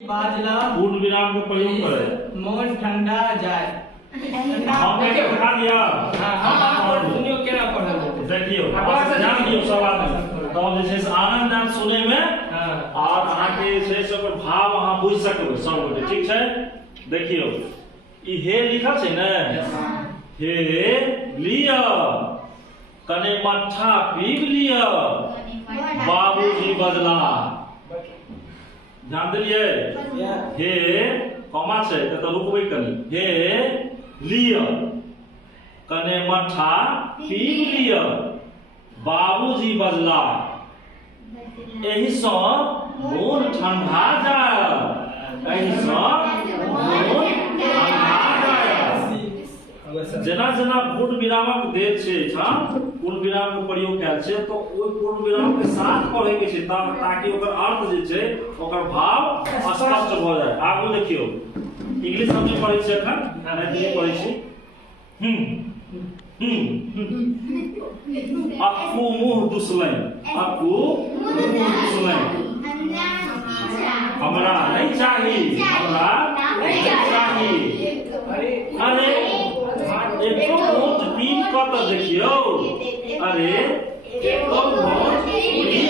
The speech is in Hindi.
बाजला पूर्ण विराम का प्रयोग करें। मन ठंडा जाए। हमने क्या पढ़ा दिया? और सुनियो क्या पढ़ा देखियो ध्यान दियो सवाल में तो जैसे से आनंद आन सुने में और आके से सब भाव वहां बुझ सकबे सब गोटे ठीक है। देखियो ई हे लिखल छै ने, हे लिया कने मट्ठा पीब लिया बाबूजी बदला। ध्यान दिलिए, हे कमा छै त रुकबै कनी, हे लिया कने मट्ठा पीब लिया बाबूजी बदला। एहि सँ मोन ठंडा जाय, एहि सँ मोन ठंडा जाय। जेना जेना पूर्ण विरामक देल छै ठाम पूर्ण विराम के प्रयोग कैल छै तो ओइ पूर्ण विराम के साथ पढ़े के छै ताकि ओकर अर्थ जे छै ओकर भाव स्पष्ट भ जाय। आगू देखियो इंग्लिश हमने पढ़ै छै एखन, मैथिली पढ़ै छी। अक्कू मुंह दुसलै, अक्कू मुंह दुसलै, हमरा नहीं चाही, हमरा नहीं चाही। अरे एको घूंट पी क त देखियो, अरे एको घूंट पी